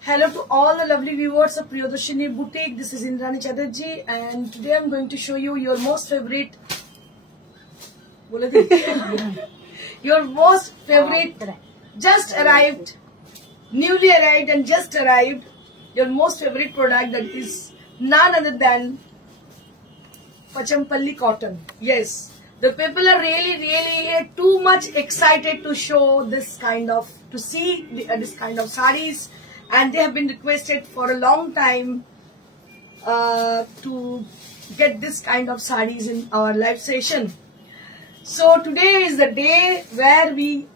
Hello to all the lovely viewers of Priyadarshini Boutique. This is Indrani Chatterjee, and today I'm going to show you your most favorite. Your most favorite, just arrived, newly arrived, and just arrived. Your most favorite product, that is none other than Pachampalli cotton. Yes, the people are really too much excited to show this kind of, to see this kind of sarees, and they have been requested for a long time to get this kind of sarees in our live session. So today is the day where we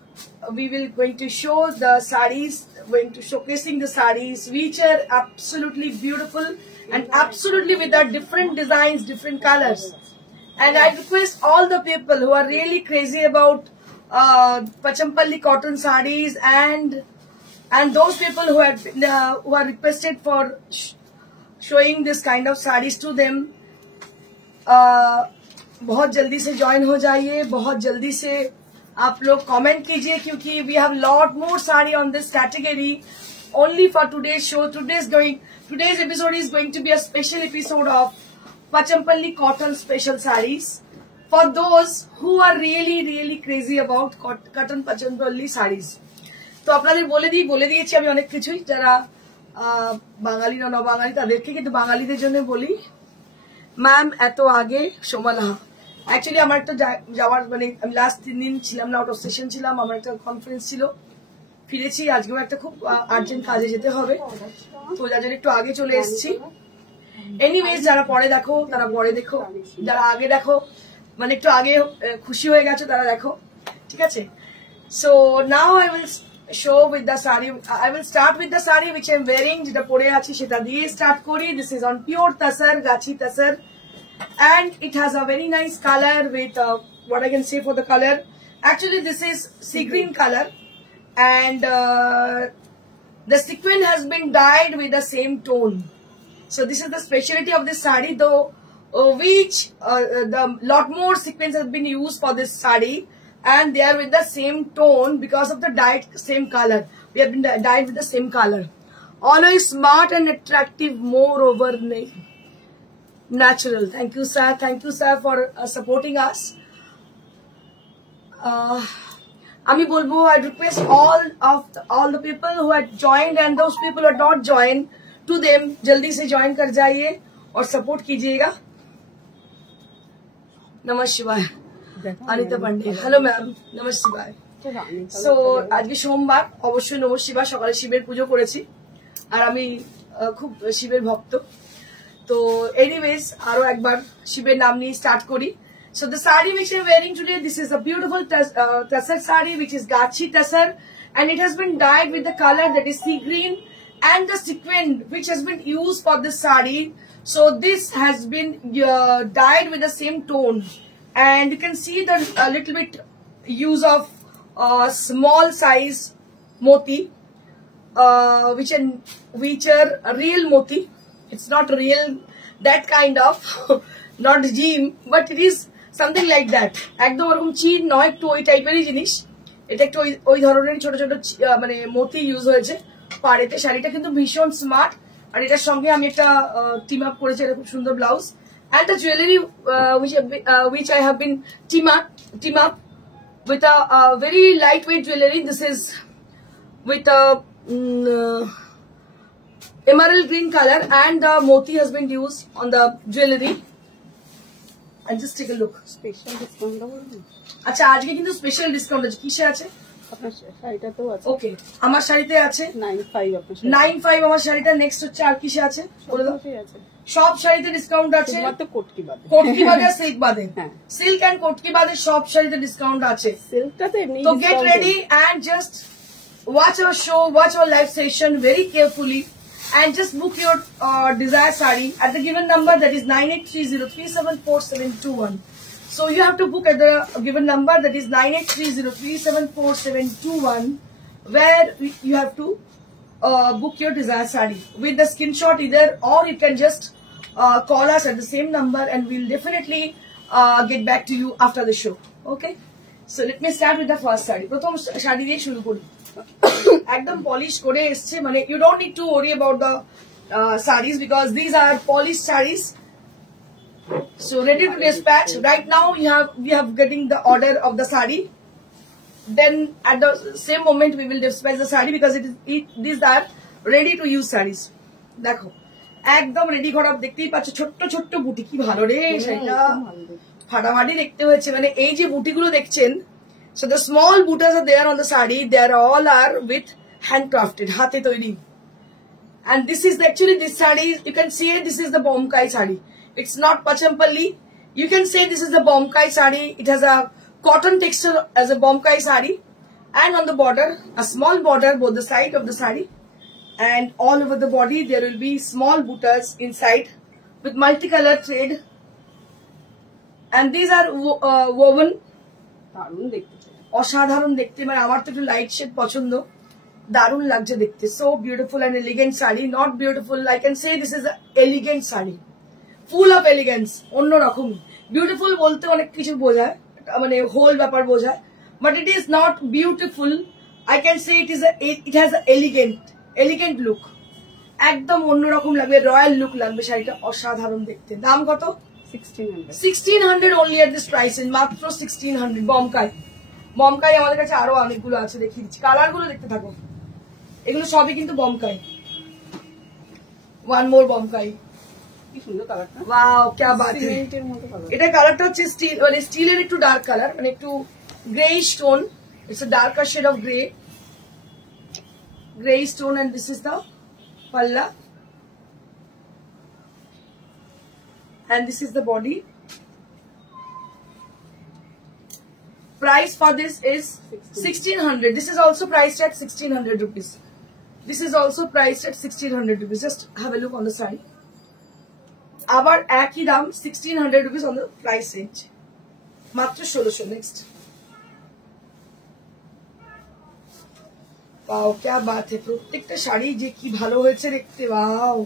will going to show the sarees, going to showcasing the sarees which are absolutely beautiful and absolutely with the different designs, different colors. And I request all the people who are really crazy about Pachampalli cotton sarees and those people who are requested for showing this kind of sarees to them, बहुत जल्दी से ज्वाइन हो जाइए, बहुत जल्दी से आप लोग कमेंट कीजिए, क्योंकि we have lot more saree on this category only for today's show. Today's episode is going to be a special episode of Pachampalli cotton special sarees for those who are really crazy about cotton Pachampalli sarees. তো আপনাদের বলে দিয়েছি আমি অনেক কিছুই, যারা বাঙালি না বাঙালি তাদেরকে, কিন্তু বাঙালিদের জন্য বলি, ম্যাম এত আগে সোমালাহা। অ্যাকচুয়ালি আমার একটা যাওয়ার মানে আমি লাস্ট 3 দিন ছিলাম না, আউট অফ সেশন ছিলাম, আমার একটা কনফারেন্স ছিল, ফিরেছি, আজকেও একটা খুব আর্জেন্ট কাজে যেতে হবে, তো যার জন্য একটু আগে চলে এসেছি। এনিওয়েজ, যারা পরে দেখো তারা পরে দেখো, যারা আগে দেখো মানে একটু আগে খুশি হয়ে গেছো তারা দেখো, ঠিক আছে? So now I will show with the saree. I will start with the saree which I am wearing, যেটা পরে আছি সেটা দিয়ে স্টার্ট করি। This is on pure tasar, gachi tasar, and it has a very nice color with what I can say for the color. Actually, this is sea green color, and the sequin has been dyed with the same tone. So this is the specialty of this saree, though which the lot more sequins have been used for this saree, and they are with the same tone because of the dyed same color. They have been dyed with the same color. Always smart and attractive, moreover natural. Thank you, sir. Thank you, sir, for supporting us. Ami bolbo, I request all the people who had joined and those people who had not joined, to them jaldi se join kar jaiye aur support kijiyega. Namaste Shivaya. Anita Pandey, hello ma'am, नमस्ते। So आज के सोमवार, অবশ্যই নমঃ শিবায়, সকালে শিবের পুজো করেছি। আর আমি খুব শিবের ভক্ত। তো এনিওয়েজ আরো একবার শিবের নাম নিয়ে স্টার্ট করি। So the sari which I'm wearing today, this is a beautiful tassar sari which is Gachi tassar, and it has been dyed with the color that is sea green and the sequin which has been used for this sari. So this has been dyed with the same tone, and you can see the a little bit use of small size moti, which are real moti. It's not real that kind of not gem, but it is something like that. একদম ওরকম চিন নয়, একটু ওই টাইপেরই জিনিস। এটা একটু ওই ধরনের ছোট ছোট মানে মতি ইউজ হয়েছে পাড়েতে। শাড়িটা কিন্তু ভীষণ স্মার্ট, আর এটার সঙ্গে আমি একটা টিম আপ করেছি, এটা খুব সুন্দর blouse, and the jewelry which I have been team up with a very lightweight jewelry. This is with a emerald green color, and the moti has been used on the jewelry. And just take a look. Special discount আচ্ছা, আজকে কিন্তু special discount আছে। কিসে আছে? আপনার শাড়িটাতেও আছে। ওকে, আমার শাড়িতে আছে 95 আপনার 95 আমার শাড়িটা। নেক্সট হচ্ছে আর কিসে আছে বলে দাও। সব শাড়িতে ডিসকাউন্ট আছে, শুধুমাত্র কোটকি বাদে। কোটকি বাদে আর সিল্ক বাদে। সিল্ক এন্ড কোটকি বাদে সব শাড়িতে ডিসকাউন্ট আছে। সিল্কটা তো এমনি। তো get ready and just watch our show, watch our live session very carefully, and just book your desired sari at the given number, that is 9830374721. So you have to book at the given number, that is 9830374721, where you have to book your desired sari with the screenshot either, or you can just call us at the same number, and we'll definitely get back to you after the show. Okay, so let me start with the first sari. প্রথম শাড়ি দিয়ে শুরু করি। একদম পলিশ করে এসছে, মানে you don't need to worry about the sarees because these are polished sarees. So ready to dispatch. Right now we have getting the order of the sari. Then at the same moment we will dispatch the sari because these are ready to use sarees. দেখো একদম রেডি করা, দেখতেই পাচ্ছ ছোট্ট ছোট্ট বুটি, কি ভালো রে সেটা, ফাটাফাটি দেখতে হয়েছে। মানে এই যে বুটিগুলো দেখছেন, so the small butas are there on the sari, they all are with handcrafted, হাতে তৈরি। And this is actually, this sari, you can see this is the Bomkai sari. It's not Pachampalli. You can say this is the Bomkai sari. It has a cotton texture as a Bomkai sari, and on the border, a small border both the side of the sari, and all over the body there will be small butas inside with multicolor thread, and these are woven. দারুণ দেখতে, অসাধারণ দেখতে, মানে আমার তো একটু light shade পছন্দ, দারুণ লাগছে দেখতে। So beautiful and elegant sari, not beautiful, I can say this is elegant sari, full of elegance, অন্যরকম। বিউটিফুল বলতে অনেক কিছু বোঝায়, মানে হোল ব্যাপার বোঝায়, but it is not beautiful, I can say it has elegant look, একদম অন্যরকম লাগবে, রয়্যাল লুক লাগবে শাড়িটা, অসাধারণ দেখতে। দাম কত? 1600 only at this price, মাত্র 1600। বমকাই আমাদের কাছে আরো অনেকগুলো আছে, দেখিয়ে দিচ্ছি, কালার গুলো দেখতে থাকো, এগুলো সবই কিন্তু বমকাই। ওয়ান মোর বমকাই, কি সুন্দর কালারটা, ওয়াও ক্যা বাত है। এটা কালারটা হচ্ছে স্টিল, মানে স্টিলের একটু ডার্ক কালার, মানে একটু greyish tone, it's a darker shade of greyish tone, and this is the pallu, and this is the body. Price for this is 1600. This is also priced at 1600 rupees. This is also priced at 1600 rupees. Just have a look on the side. Abar একই দাম 1600 rupees on the price range. মাত্র 1600. Next. Wow, क्या बात है, প্রত্যেকটা শাড়ি যে কি ভালো হয়েছে দেখতে। ওয়াও,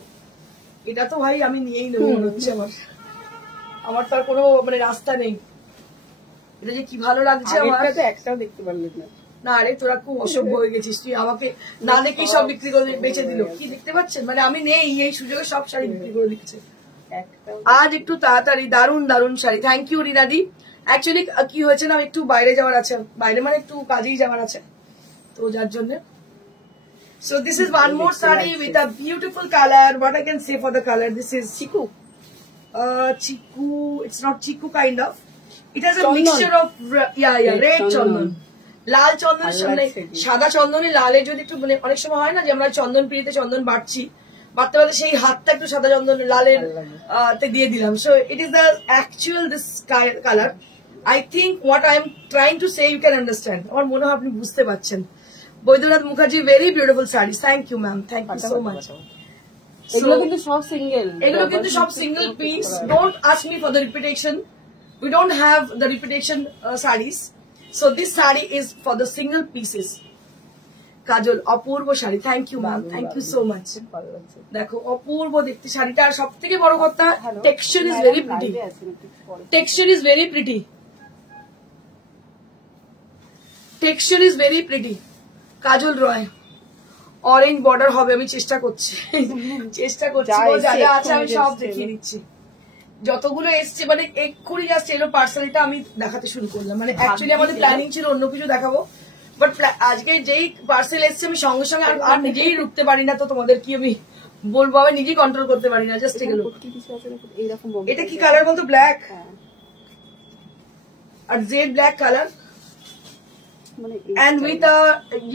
এটা তো ভাই আমি নিয়েই নেবো মনে হচ্ছে আমার তো আর কোনো মানে রাস্তা নেই, এটা যে কি ভালো লাগছে আমার। একটাও দেখতে পারলি না? না রে, তোরা খুব অসভ্য হয়ে গেছিস, তুই আমাকে না দেখেই সব বিক্রি করে বেঁচে দিল। কি দেখতে পাচ্ছেন, মানে আমি নেই, এই সুযোগে সব শাড়ি বিক্রি করে দিচ্ছে আজ একটু তাড়াতাড়ি। দারুণ দারুণ শাড়ি, থ্যাংক ইউ রিনাদি। অ্যাকচুয়ালি কি হয়েছে না, আমি একটু বাইরে যাওয়ার আছে, বাইরে মানে একটু কাজেই যাওয়ার আছে, তো যার জন্য। So this is one more saree with a beautiful color. What I can say for the color, this is chiku. Chiku, it's not chiku kind of. It has a mixture of red chandan. লাল চন্দনের সামনে সাদা চন্দনে লালে যদি একটু মানে অনেক সময় হয় না যে আমরা চন্দন পিড়িতে চন্দন বাড়ছি, বাড়তে বাড়তে সেই হাতটা একটু সাদা চন্দন লালের তে দিয়ে দিলাম। So it is the actual this colour. I think what I am trying to say you can understand. আমার মনে হয় আপনি বুঝতে পারছেন। Baidyanath Mukherjee, very beautiful sari. Thank you ma'am, thank you so much. এগুলো কিন্তু সব সিঙ্গেল, এগুলো কিন্তু সব single piece. Don't ask me for the repetition, we don't have the repetition sarees, so this saree is for the single pieces. Kajal, অপূর্ব sari. Thank you ma'am, thank you so much. দেখো অপূর্ব দেখতে শাড়িটা। আর সব থেকে বড় কথা, texture is very pretty, texture is very pretty, texture is very pretty. Kajal Roy, orange border হবে, আমি চেষ্টা করছি, চেষ্টা করছি, যা যা আছে আমি সব দেখিয়ে দিচ্ছি। যতগুলো এসছে মানে এক্ষুনি জাস্ট এলো পার্সেলটা আমি দেখাতে শুরু করলাম। মানে অ্যাকচুয়ালি আমাদের প্ল্যানিং ছিল অন্য কিছু দেখাবো, বাট আজকে যেই পার্সেল এসছে আমি সঙ্গে সঙ্গে আর নিজেই রুখতে পারি না, তো তোমাদের কি আমি বলবো, আমি নিজেই কন্ট্রোল করতে পারি না। জাস্ট এগুলো, এটা কি কালার বলতো? ব্ল্যাক আর jade black colour and with a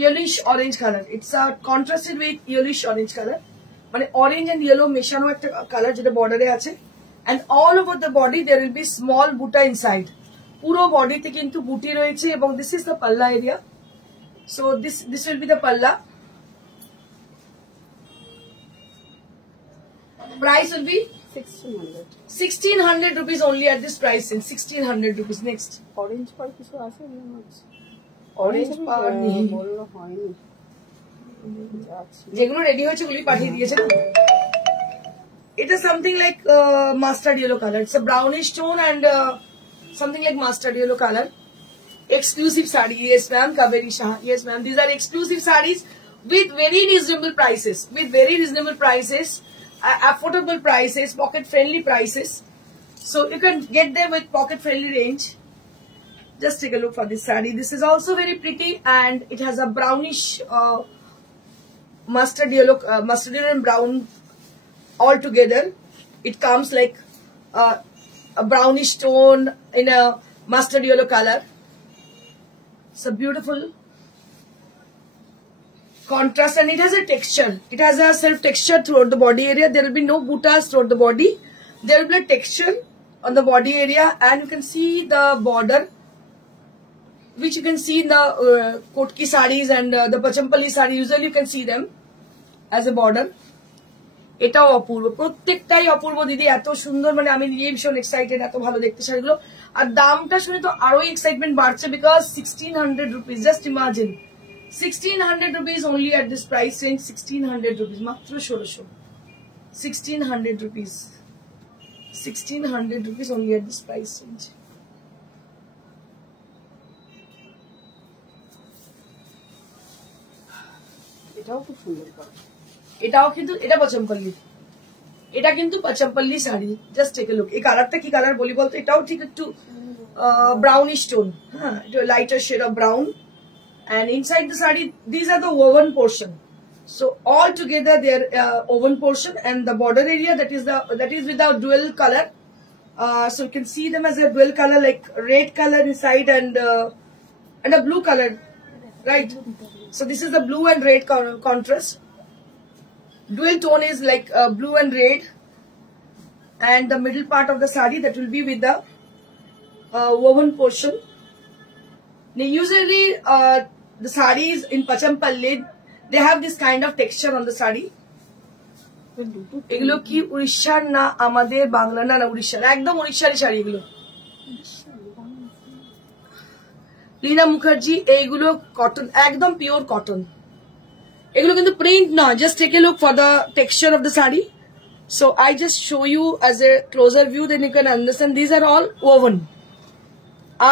yellowish orange color. It's a contrasted with yellowish orange color. মানে orange and yellow মেশানো একটা কালার যেটা বর্ডারে আছে। And all over the body there will be small buta inside. পুরো বডিতে কিন্তু বুটি রয়েছে এবং this is the palla area. So this will be the palla. Price will be 1600 rupees only at this price. In 1600 rupees. Next. Orange par কিছু আছে না? Orange par নেই, বললো হয়নি। যেগুলো রেডি হয়েছে ওগুলি পাঠিয়ে দিয়েছে। It is something like mustard yellow color. It's a brownish tone and something like mustard yellow color. Exclusive saree. Yes ma'am, Kaveri Shah. Yes ma'am, these are exclusive sarees with very reasonable prices. With very reasonable prices, affordable prices, pocket friendly prices. So you can get them with pocket friendly range. Just take a look for this saree. This is also very pretty and it has a brownish mustard yellow and brown all together. It comes like a brownish tone in a mustard yellow color. It's a beautiful contrast and it has a texture. It has a self texture throughout the body area. There will be no butas throughout the body. There will be a texture on the body area and you can see the border, which you can see in the kotki sarees and the pachampalli saree. Usually you can see them as a border. এটাও অপূর্ব, প্রত্যেকটাই অপূর্ব দিদি, এত সুন্দর। মানে আমি নিজেই ভীষণ এক্সাইটেড, এত ভালো দেখতে শাড়িগুলো। আর দামটা শুনে তো আরোই এক্সাইটমেন্ট বাড়ছে, বিকজ 1600 rupees. Just imagine 1600 rupees only at this price range. 1600 rupees, মাত্র 1600। 1600 রুপিস, 1600 rupees only at this price range. এটাও খুব সুন্দর কালার। এটাও কিন্তু, এটা পচমপল্লি, এটা কিন্তু Pochampally sari. Just take a look. এই কালারটা কি কালার বলি বলতো? এটাও ঠিক একটু ব্রাউনিশ টোন, হ্যাঁ, lighter shade of brown. And inside the saree, these are the woven portion. So all together they are woven portion, and the border area that is with the dual color. So you can see them as a dual color, like red color inside and a blue color, right? So this is the blue and red contrast. Dual tone is like blue and red, and the middle part of the saree that will be with the woven portion. Now, usually the sarees in Pachampalli, they have this kind of texture on the saree. এগুলো কি উড়িষ্যার না আমাদের বাংলা? না না, উড়িষ্যার, একদম উড়িষ্যারই শাড়ি এগুলো। লীনা মুখার্জি, এইগুলো কটন, একদম পিওর কটন। এগুলো কিন্তু প্রিন্ট না। Just take a look for the texture of the sari. So I just show you as a closer view, then you can understand this are all woven.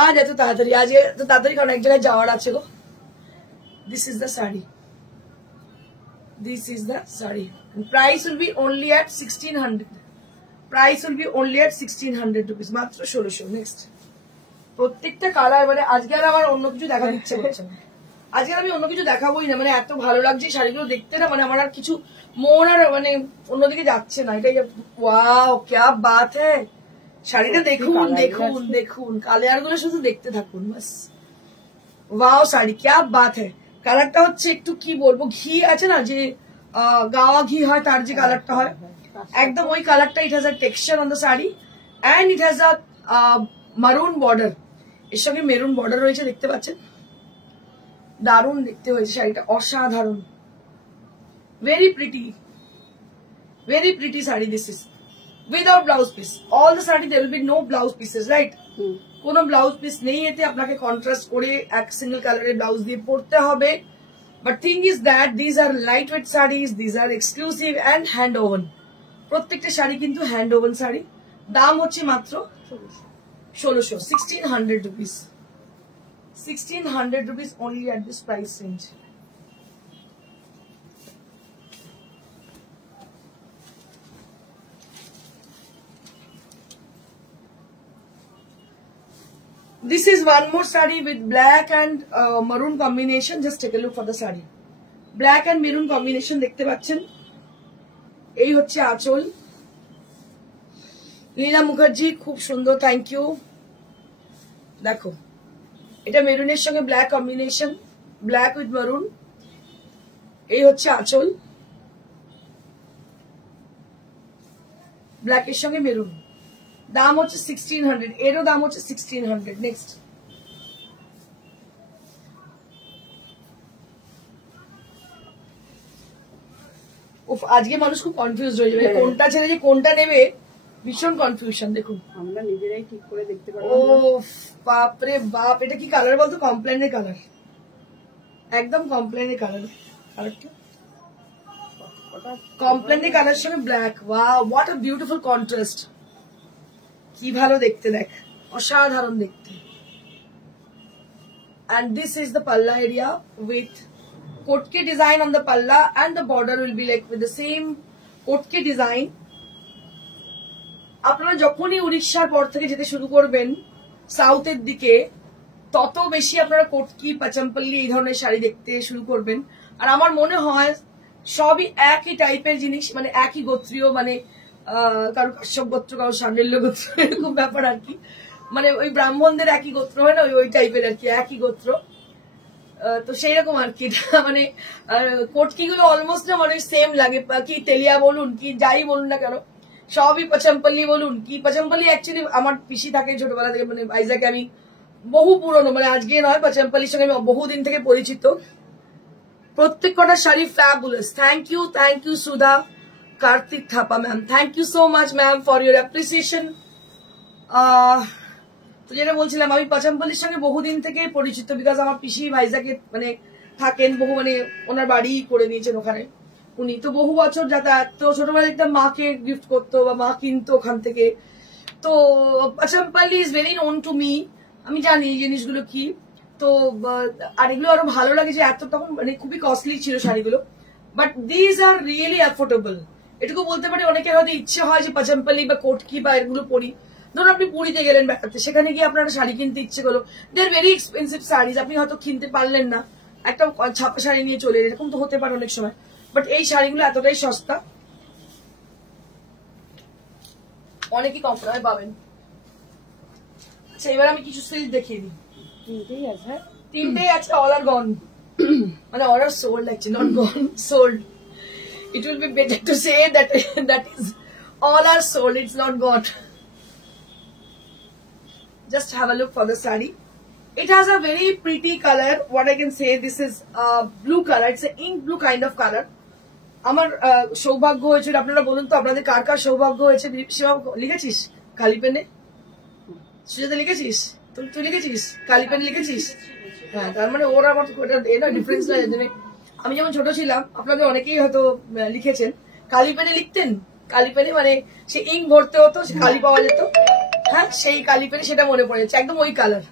আজ এত তাড়াতাড়ি, আজ এত তাড়াতাড়ি কারণ এক জায়গায় যাওয়ার আছে গো। This is the sari, this is the sari. Price will be only at 1600। Price will be only at 1600 rupees, মাত্র 1600। নেক্সট, প্রত্যেকটা কালার, মানে আজকে আর আমার অন্য কিছু দেখার ইচ্ছে করছে না। আজকে আমি অন্য কিছু দেখাবোই না, মানে এত ভালো লাগছে শাড়িগুলো দেখতে না, মানে আমার আর কিছু মন আর মানে অন্যদিকে যাচ্ছে না। এটাই, ওয়াও ক্যা বাত হ্যায়। শাড়িটা দেখুন দেখুন দেখুন, কালার গুলো শুধু দেখতে থাকুন বাস। ওয়াও শাড়ি, क्या बात है। কালারটা হচ্ছে একটু কি বলবো, ঘি আছে না যে গাওয়া ঘি হয় তার যে কালারটা হয়, একদম ওই কালারটা। It has a texture on the sari and it has a মারুন বর্ডার, এর সঙ্গে মেরুন বর্ডার রয়েছে, দেখতে পাচ্ছেন। দারুণ দেখতে হয়েছে শাড়িটা, অসাধারণ, very pretty sari. This is without blouse piece. All the sari there will be no blouse pieces, right? কোনো ব্লাউজ পিস নেই এতে, আপনাকে কন্ট্রাস্ট করে এক সিঙ্গেল কালারের ব্লাউজ দিয়ে পরতে হবে। But thing is that these are light weight saris, these are exclusive and hand woven. প্রত্যেকটা শাড়ি কিন্তু হ্যান্ড ওভেন শাড়ি। দাম হচ্ছে মাত্র 1600, 1600 rupees, 1600 rupees only at this price range. This is one more saree with black and maroon combination. Just take a look for the saree. Black and maroon combination দেখতে পাচ্ছেন। এই হচ্ছে আঁচল। লীলা মুখার্জি, খুব সুন্দর, থ্যাংক ইউ। দেখো, এটা মেরুনের সঙ্গে ব্ল্যাক কম্বিনেশন, ব্ল্যাক উইথ মারুন। এই হচ্ছে আঁচল, ব্ল্যাকের সঙ্গে মেরুন। দাম হচ্ছে 1600, এরও দাম হচ্ছে 1600। নেক্সট, আজকে মানুষ খুব কনফিউজ হয়ে যাবে, কোনটা ছেড়ে যে কোনটা নেবে, ভীষণ কনফিউশন। দেখুন, আমরা নিজেরাই ঠিক করে দেখতে পারবো। ও বাপরে বাপ, এটা কি কালার বলতো? কমপ্লেনের কালার, একদম কমপ্লেনের কালার। কালারটা কমপ্লেনের কালার সঙ্গে black, wow what a beautiful contrast, কি ভালো দেখতে, দেখ, অসাধারণ দেখতে। And this is the palla area with kotke design on the palla, and the border will be like with the same kotke design. আপনারা যখনই উড়িষ্যার পর থেকে যেতে শুরু করবেন সাউথের দিকে, তত বেশি আপনারা কোটকি, পাচামপল্লি এই ধরনের শাড়ি দেখতে শুরু করবেন। আর আমার মনে হয় সবই একই টাইপের জিনিস, মানে একই গোত্রীয়, মানে কারো কাশ্যপ গোত্র, কারো সান্ডিল্য গোত্র, এরকম ব্যাপার আর কি। মানে ওই ব্রাহ্মণদের একই গোত্র হয় না, ওই টাইপের আর কি, একই গোত্র। তো সেই রকম আর কি, মানে কোটকি গুলো অলমোস্ট না মানে সেম লাগে, কি তেলিয়া বলুন কি যাই বলুন না কেন, সবই পাচামপল্লি বলুন কি। পাচামপল্লি অ্যাকচুয়ালি আমার পিসি থাকে ছোটবেলা থেকে, মানে ভাইজাকে আমি বহু পুরনো, মানে আজকে নয়, পাচামপল্লির সঙ্গে আমি বহুদিন থেকে পরিচিত। প্রত্যেক কটা sari fabulous. Thank you Sudha Kartik Thapa ma'am, thank you so much ma'am for your appreciation. তো যেটা বলছিলাম, আমি পাচামপল্লির সঙ্গে বহুদিন থেকে পরিচিত, বিকজ আমার পিসি ভাইজাকে মানে থাকেন বহু, মানে ওনার বাড়ি করে নিয়েছেন ওখানে উনি, তো বহু বছর যাতায়াত। তো ছোটবেলা দেখতাম মাকে গিফট করতো বা মা কিনতো ওখান থেকে। তো Pochampally is very known to me, আমি জানি এই জিনিসগুলো কি। তো আর এগুলো আরো ভালো লাগে যে এত, তখন মানে খুবই কস্টলি ছিল শাড়িগুলো, but these are really affordable. এটুকু বলতে পারি, অনেকের হয়তো ইচ্ছে হয় যে পাচামপল্লি বা কোটকি বা এগুলো পরি। ধরুন আপনি পুরীতে গেলেন বেড়াতে, সেখানে গিয়ে আপনার শাড়ি কিনতে ইচ্ছে করলো, দে আর ভেরি এক্সপেন্সিভ শাড়িজ, আপনি হয়তো কিনতে পারলেন না, একটা ছাপা শাড়ি নিয়ে চলে, এরকম তো হতে পারে অনেক সময়। বাট এই শাড়িগুলো এতটাই সস্তা, অনেকই কম দামে পাবেন। আচ্ছা, এবার আমি কিছু সিল্ক দেখিয়ে দিই। তিনটেই আছে, অল আর গন, মানে all are sold, actually not gone, sold. It will be better to say that that is all are sold, it's not got. Just have a look for the saree. It has a very pretty color. What I can say, this is blue color. It's an ink blue kind of color. আমার সৌভাগ্য হয়েছিল, আপনারা বলুন তো আপনাদের কার কার সৌভাগ্য হয়েছে। লিখেছিস কালি পেনে? সুজাতা লিখেছিস? তুই লিখেছিস কালি পেনে লিখেছিস? হ্যাঁ, তার মানে ওর আমার ডিফারেন্স নয়। আমি যেমন ছোট ছিলাম, আপনাদের অনেকেই হয়তো লিখেছেন, কালি পেনে লিখতেন। কালি পেনে মানে সে ইঙ্ক ভরতে হতো, সে কালি পাওয়া যেত, হ্যাঁ সেই কালি পেনে, সেটা মনে পড়ে যাচ্ছে, একদম ওই colour.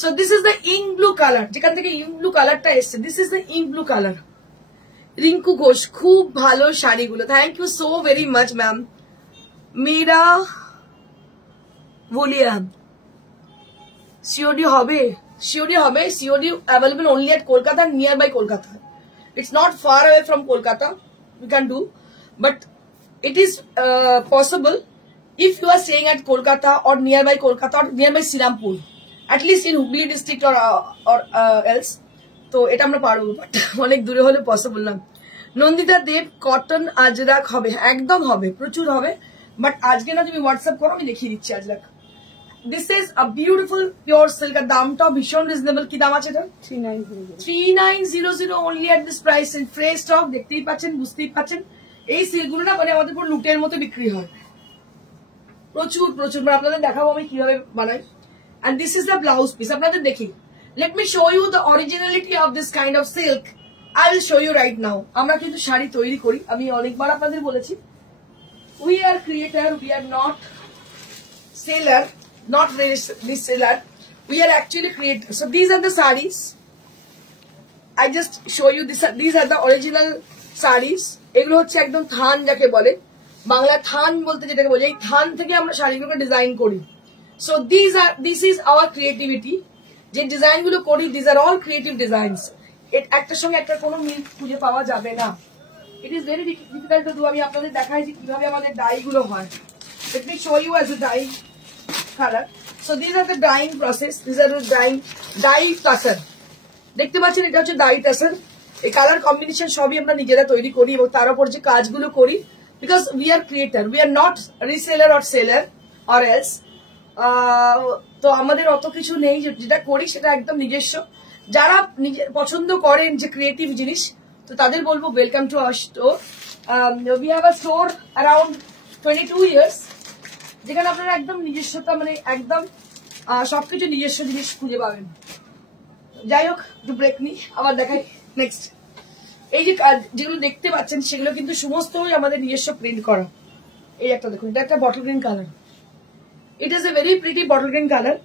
So this is the ink blue colour, যেখান থেকে ইঙ্ক ব্লু কালারটা এসছে, this is the ink blue colour. Rinku Ghosh, খুব ভালো শাড়িগুলো, thank you so very much ma'am. মেরা বলিয়া সিওডি হবে, সিওডি হবে, COD available only at Kolkata, near by Kolkata. It's not far away from Kolkata, we can do, but it is possible if you are staying at Kolkata or nearby Kolkata or nearby Sirampur. At least in Hooghly district or else. তো এটা আমরা পারবো, বাট অনেক দূরে হলে পসিবল না। নন্দিতা দেব কটন আজরাক হবে, একদম হবে, প্রচুর হবে, বাট আজকে না, তুমি হোয়াটসঅ্যাপ করো, আমি দেখিয়ে দিচ্ছি Ajrakh. This is a beautiful pure silk, আর দামটাও ভীষণ রিজনেবল। কি দাম আছে এটা? 3900 only at this price. Fresh stock, দেখতেই পাচ্ছেন, বুঝতেই পাচ্ছেন। এই সিল্কগুলো না মানে আমাদের পুরো লুটের মতো বিক্রি হয়, প্রচুর প্রচুর। মানে আপনাদের দেখাবো আমি কিভাবে বানাই। And this is the blouse piece. আপনাদের দেখি, let me show you the originality of this kind of silk. I will show you right now. আমরা কিন্তু শাড়ি তৈরি করি, আমি অনেকবার আপনাদের বলেছি, we are creator, we are not seller, not reseller, we are actually creator. So these are the sarees. I just show you these are the original sarees. এগুলো হচ্ছে একদম থান যাকে বলে, বাংলা থান বলতে যেটাকে বোঝায়, এই থান থেকে আমরা শাড়িগুলোকে ডিজাইন করি। So this is our creativity. যে ডিজাইন গুলো করি, these are all creative designs. একটার সঙ্গে একটা কোনো মিল খুঁজে পাওয়া যাবে না। It is very difficult to do. আমি আপনাদের দেখাই যে কিভাবে আমাদের ডাই গুলো হয়। Let me show you as a dye color. So these are the dyeing process. These are the dye tussar. দেখতে পাচ্ছেন, এটা হচ্ছে ডাই টাসার। এই কালার কম্বিনেশন সবই আমরা নিজেরা তৈরি করি, এবং তার উপর যে কাজগুলো করি, because we are creator, we are not reseller or seller or else. তো আমাদের অত কিছু নেই, যেটা করি সেটা একদম নিজস্ব। যারা নিজে পছন্দ করেন যে ক্রিয়েটিভ জিনিস, তো তাদের বলবো welcome to our store. We have a store around 22 years, যেখানে আপনারা একদম নিজস্বতা, মানে একদম সবকিছু নিজস্ব জিনিস খুঁজে পাবেন। যাই হোক, একটু ব্রেক নি, আবার দেখাই নেক্সট। এই যে যেগুলো দেখতে পাচ্ছেন সেগুলো কিন্তু সমস্তই আমাদের নিজস্ব প্রিন্ট করা। এই একটা দেখুন, এটা একটা bottle green colour. It is a very pretty bottle green color.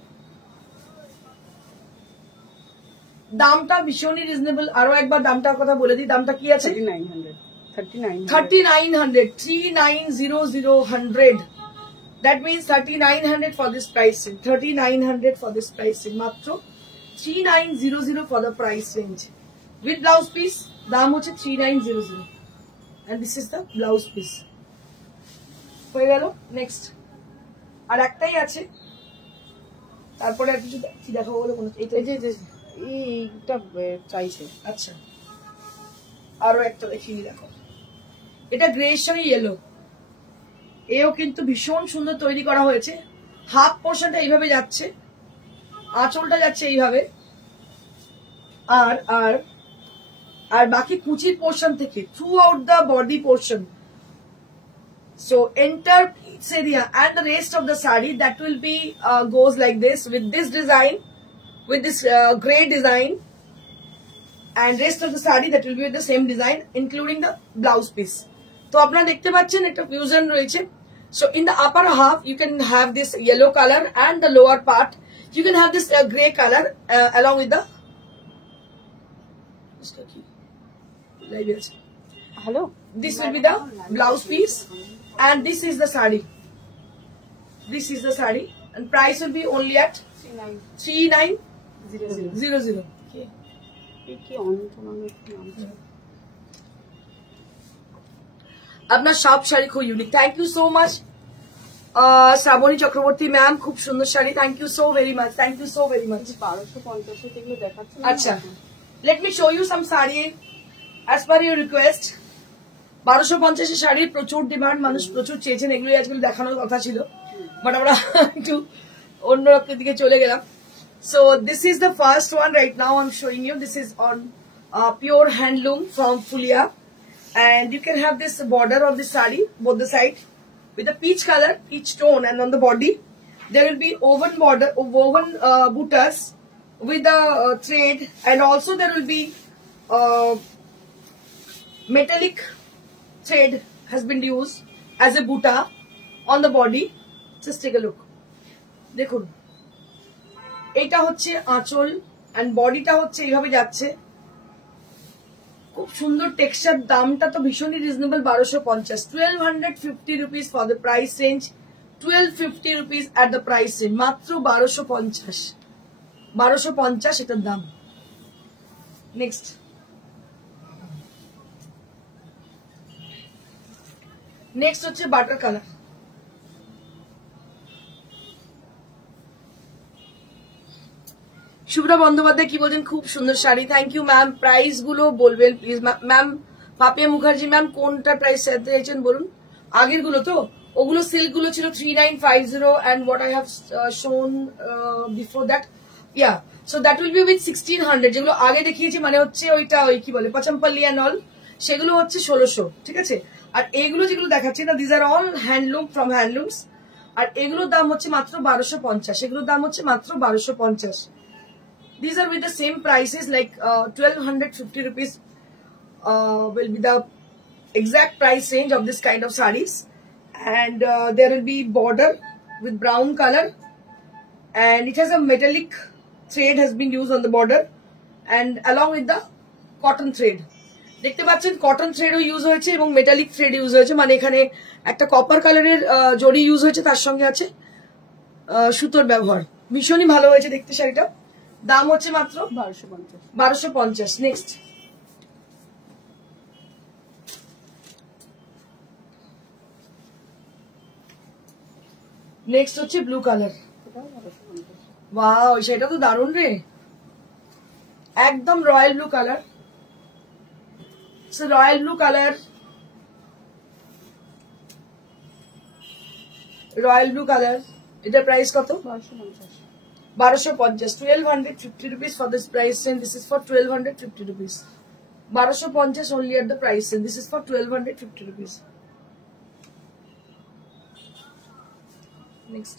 দামটা ভীষণই রিজনেবল। আরো একবার দামটার কথা বলে দিই, দামটা কি আছে? 3900 That means 3900 for this pricing. 3900 for this pricing. মাত্র 3900 for the price range. With blouse piece, দাম হচ্ছে 3900. And this is the blouse piece. হয়ে গেল। নেক্সট আর একটাই আছে, তারপরে আর কিছু দেখাবো বলে কোনো, এইটা চাইছে। আচ্ছা, আরো একটা দেখিনি, দেখো, এটা গ্রের সঙ্গে ইয়েলো। এও কিন্তু ভীষণ সুন্দর তৈরি করা হয়েছে। হাফ পোর্শনটা এইভাবে যাচ্ছে, আঁচলটা যাচ্ছে এইভাবে, আর আর আর বাকি কুচির পোর্শন থেকে through out the body portion. So enter each area and the rest of the saree that will be goes like this, with this design, with this grey design, and rest of the saree that will be with the same design, including the blouse piece. So আপনারা দেখতে পাচ্ছেন একটা fusion রয়েছে। So in the upper half you can have this yellow color, and the lower part you can have this grey color along with the hello. This will be the blouse piece. And this is the saree. This is the saree, and price will be only at 3900. Okay. আপনার সব শাড়ি খুব unique. Thank you so much Shrabani Chakraborty ma'am, খুব সুন্দর sari. Thank you so very much, thank you so very much. 1250 এগুলো দেখাচ্ছে। আচ্ছা, let me show you some sari as per your request. 1250 শাড়ির প্রচুর ডিমান্ড, মানুষ প্রচুর চেয়েছেন, এগুলো আজকে দেখানোর কথা ছিল, বাট আমরা একটু অন্য রকমের দিকে চলে গেলাম। So this is the first one right now I am showing you. This is on pure handloom from Phulia, and you can have this border of the saree both the side with a peach color, peach tone, and on the body there will be woven border, woven buttas with the thread, and also there will be metallic thread has been used as a butta on the body. Just take a look. দেখুন, এটা হচ্ছে আঁচল, and বডিটা হচ্ছে এইভাবে যাচ্ছে, খুব সুন্দর টেক্সচার। দামটা তো ভীষণই রিজনেবল, 1250, 1250 rupees for the price range, 1250 rupees at the price range, মাত্র 1250 এটার দাম। নেক্সট হচ্ছে বাটার কালার। শুভ্রা বন্দ্যোপাধ্যায় কি বলছেন, খুব সুন্দর sari, thank you ma'am. Price গুলো বলবেন please ma'am. Papiya Mukherjee ma'am কোনটা প্রাইস চাইছেন বলুন। আগের গুলো তো, ওগুলো সিল্ক গুলো ছিল 3950 and what I have shown before that, yeah, so that will be with 1600। যেগুলো আগে দেখিয়েছি মানে হচ্ছে ওইটা ওই কি বলে পাচামপাল্লি এন্ড অল, সেগুলো হচ্ছে 1600, ঠিক আছে। আর এইগুলো যেগুলো দেখাচ্ছি না, these are all handloom from handlooms, আর এগুলোর দাম হচ্ছে মাত্র 1250, এগুলোর দাম হচ্ছে মাত্র 1250। These are with the same prices, like 1250 rupees will be the exact price range of this kind of sarees, and there will be border with brown color, and it has a metallic thread has been used on the border, and along with the cotton thread, দেখতে পাচ্ছেন কটন থ্রেডও ইউজ হয়েছে এবং metallic thread use হয়েছে, মানে এখানে একটা কপার কালারের জড়ি ইউজ হয়েছে, তার সঙ্গে আছে সুতোর ব্যবহার। ভীষণই ভালো হয়েছে দেখতে শাড়িটা। দাম হচ্ছে মাত্র 1250। নেক্সট নেক্সট হচ্ছে ব্লু কালার। ওয়াও, সেটা তো দারুণ রে, একদম royal blue colour. Royal blue colour, royal blue colour, এটার প্রাইস কত? 1250। 1250 rupees for this price, and this is for 1250 rupees. 1250 only at the price, and this is for 1250 rupees. Next.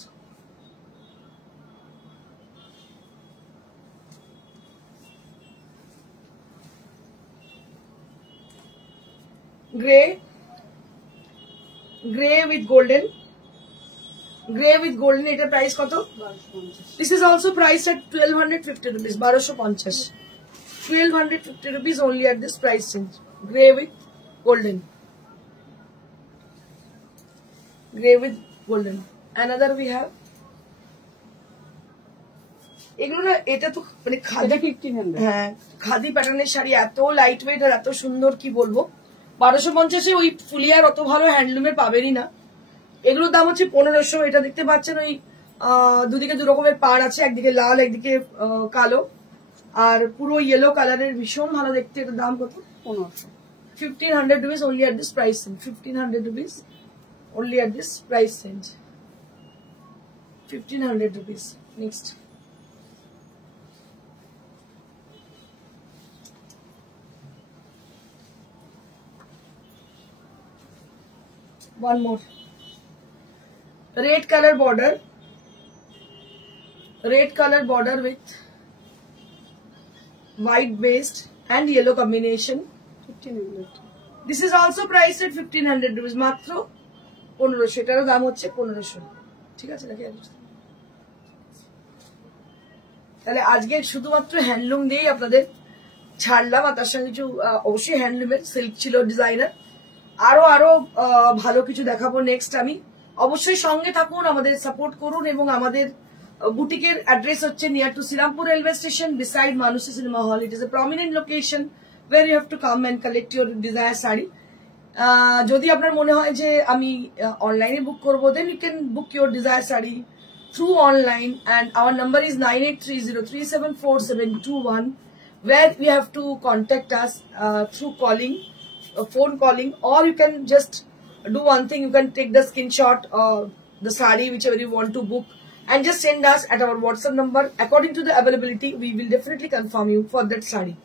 Grey with golden, grey with golden, এটার প্রাইস কত? 1250। This is also priced at 1250 rupees, 1250। 1250 rupees only at this price range. Grey with golden, grey with golden. Another we have, এগুলো না, এটা তো মানে খাদি 1500, হ্যাঁ খাদি প্যাটার্নের শাড়ি, এত লাইট ওয়েট আর এত সুন্দর, কি বলবো। 1250-এ ওই ফুলিয়ার অত ভালো হ্যান্ডলুমের পাবেনই না। এগুলোর দাম হচ্ছে 1500। এটা দেখতে পাচ্ছেন ওই দুদিকে দু রকমের পাড় আছে, একদিকে লাল একদিকে কালো, আর পুরো ইয়েলো কালারের, ভীষণ ভালো দেখতে। এটার দাম কত? 1500। 1500 rupees only at this price range. 1500 rupees only at this price range. 1500 rupees. Next. One more. Red color border. Red color border with white based and yellow combination. 1500. This is also priced at 1500 rupees. মাত্র 1500। এটারও দাম হচ্ছে 1500। ঠিক আছে, দেখি তাহলে আজকে শুধুমাত্র হ্যান্ডলুম দিয়েই আপনাদের ছাড়লাম, আর তার সঙ্গে কিছু অবশ্যই হ্যান্ডলুমের সিল্ক ছিল ডিজাইনার, আরো আরো ভালো কিছু দেখাবো নেক্সট। আমি অবশ্যই সঙ্গে থাকুন, আমাদের সাপোর্ট করুন, এবং আমাদের বুটিকের অ্যাড্রেস হচ্ছে near to Serampore railway station, beside Manushi cinema hall. It is a prominent location where you have to come and collect your desire sari. যদি আপনার মনে হয় যে আমি অনলাইনে বুক করবো, then you can book your desire sari through online, and our number is 9830374721, where you have to contact us through calling, phone calling, or you can just do one thing, you can take the screenshot of the saree whichever you want to book and just send us at our WhatsApp number. According to the availability, we will definitely confirm you for that saree.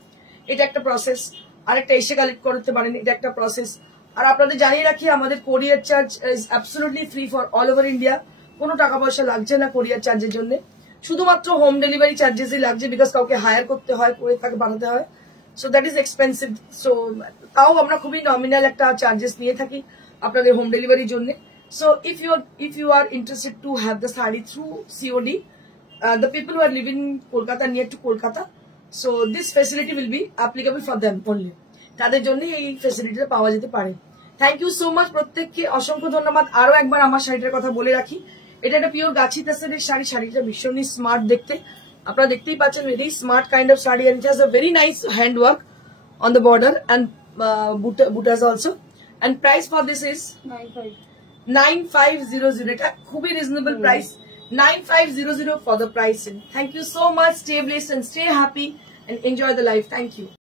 এটা একটা প্রসেস, আর একটা এসে কালেক্ট করতে পারেন, এটা একটা প্রসেস। আর আপনাদের জানিয়ে রাখি, আমাদের কোরিয়ার charge is absolutely free for all over India. কোনো টাকা পয়সা লাগছে না কোরিয়ার চার্জের জন্য, শুধুমাত্র হোম ডেলিভারি চার্জেসই লাগছে, বিকজ কাউকে হায়ার করতে হয়, করে তাকে বানাতে হয়, so that is expensive. So তাও আমরা খুবই নমিনাল একটা চার্জেস নিয়ে থাকি আপনাদের হোম ডেলিভারির জন্য। So if you are interested to have the saree through COD, the people who are living in Kolkata, near to Kolkata, so this facility will be applicable for them only. তাদের জন্য এই ফ্যাসিলিটিটা পাওয়া যেতে পারে। থ্যাংক ইউ সো মাচ প্রত্যেককে, অসংখ্য ধন্যবাদ। আরো একবার আমার শাড়িটার কথা বলে রাখি, এটা একটা পিওর গাছি তাসের শাড়ি। শাড়িটা ভীষণই স্মার্ট দেখতে, আপনারা দেখতেই পাচ্ছেন, very smart kind of sari, and it has a very nice hand work on the border and butas also. And price for this is 9500. এটা খুবই reasonable price. 9500 for the pricing. Thank you so much. Stay blessed and stay happy and enjoy the life. Thank you.